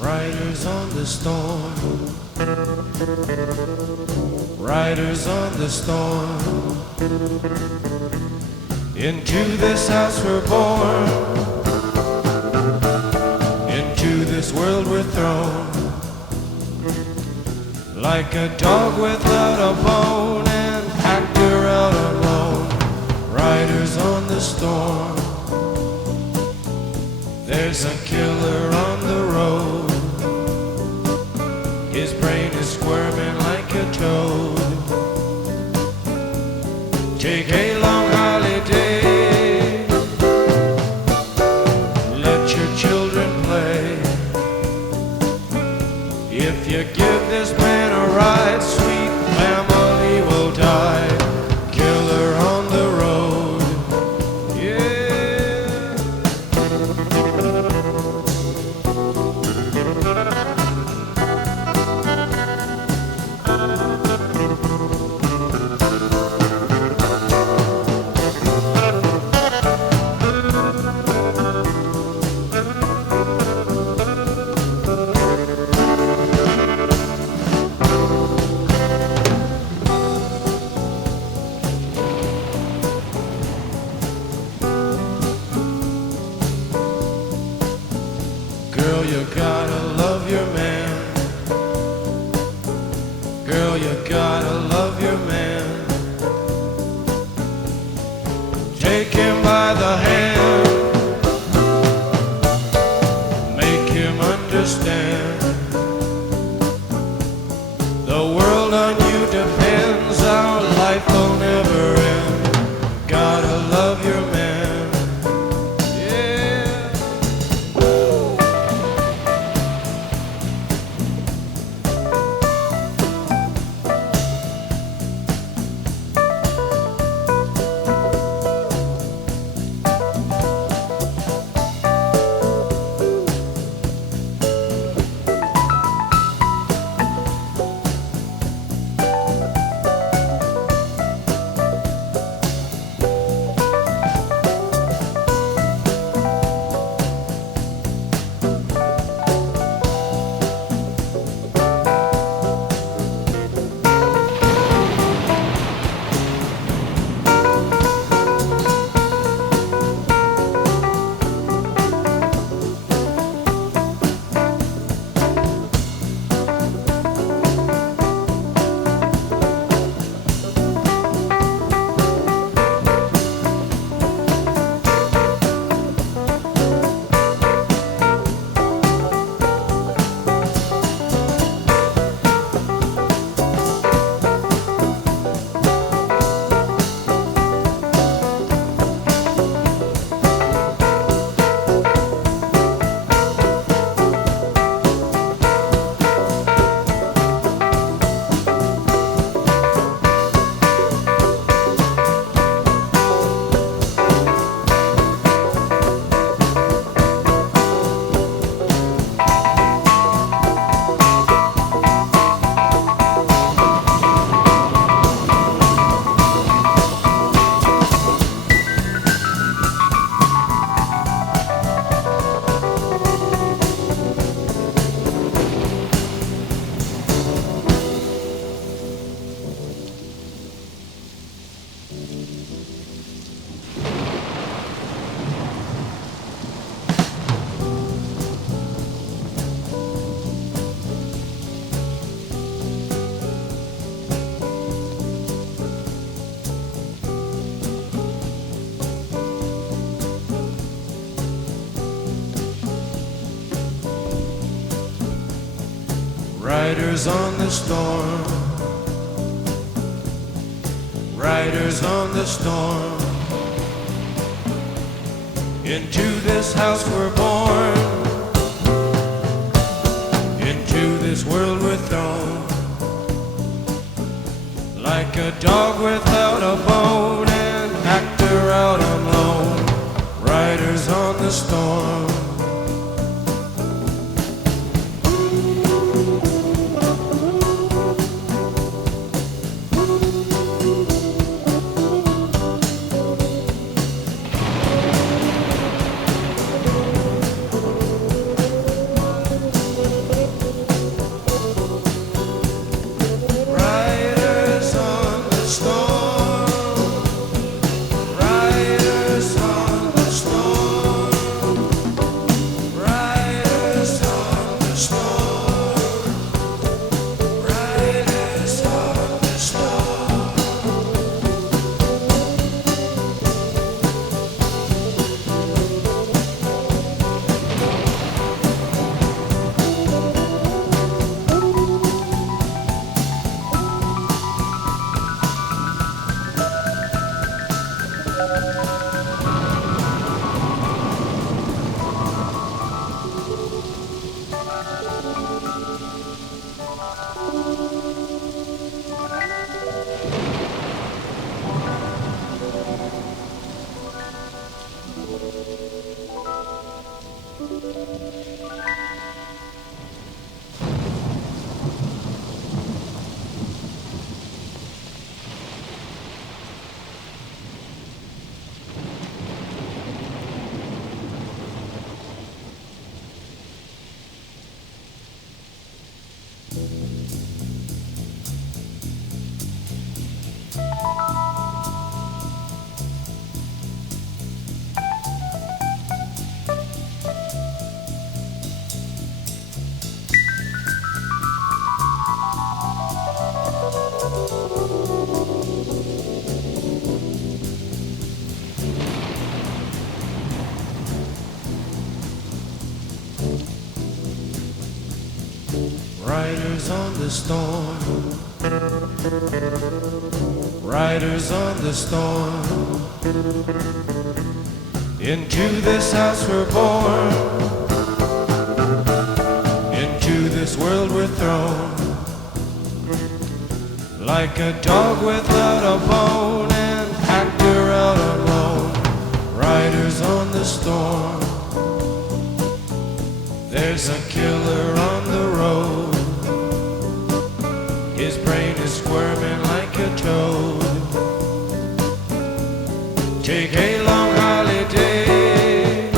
Riders on the storm, riders on the storm. Into this house we're born, into this world we're thrown. Like a dog without a bone, an actor out alone. Riders on the storm. There's a killer on the road. His brain is squirming like a toad. Take a long holiday. Let your children play. If you give this man a ride, sweet family will die. Killer on the road. Yeah. Girl, you gotta love your man. Girl, you gotta love your man. Take him by the hand. Make him understand. The world on you depends. Our life will never end. Gotta love your man. Riders on the storm, riders on the storm. Into this house we're born, into this world we're thrown. Like a dog without a bone, an actor out alone. Riders on the storm. Riders on the storm, riders on the storm. Into this house we're born, into this world we're thrown. Like a dog without a bone, an actor out alone. Riders on the storm. There's a killer on the road. His brain is squirming like a toad. Take a long holiday.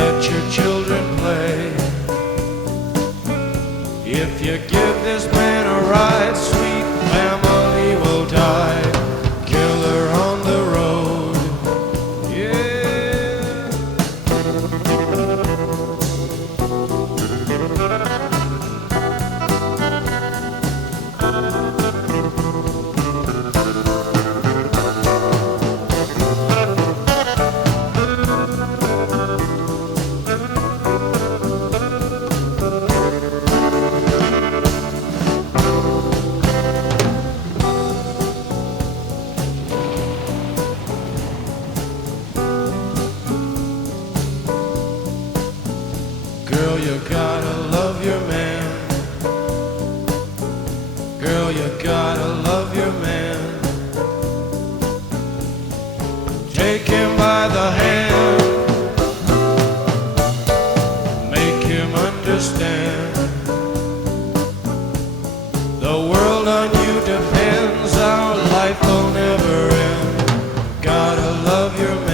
Let your children play. If you give this man a ride, sweet family will die. Killer on the road. Yeah. Girl, you gotta love your man. Girl, you gotta love your man. Take him by the hand. Make him understand. The world on you depends. Our life will never end. Gotta love your man.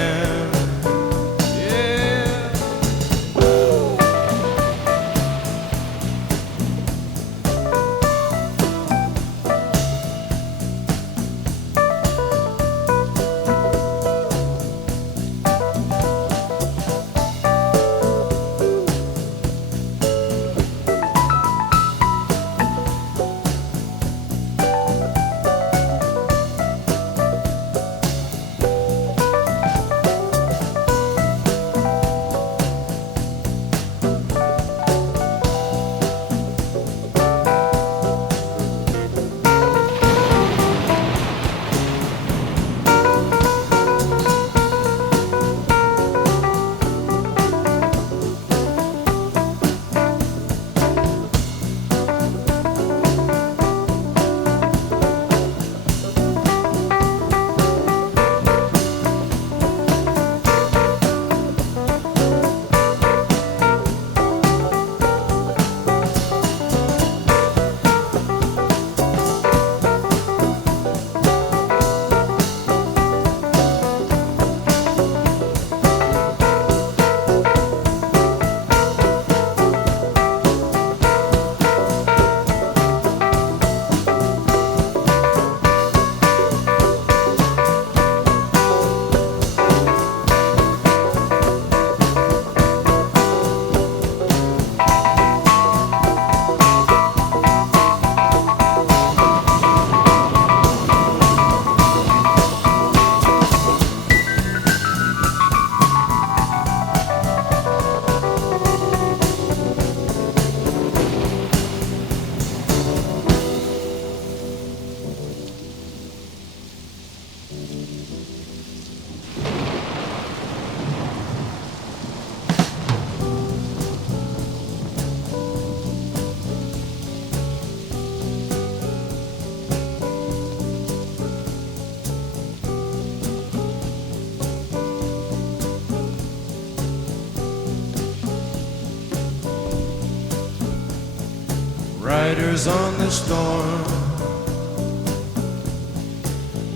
Riders on the storm,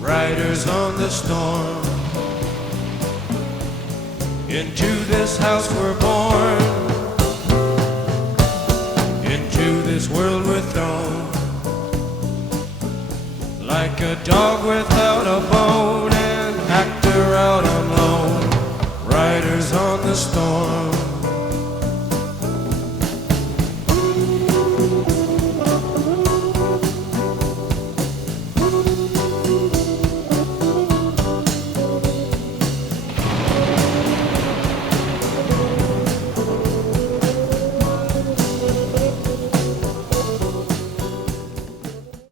riders on the storm. Into this house we're born, into this world we're thrown. Like a dog without a bone.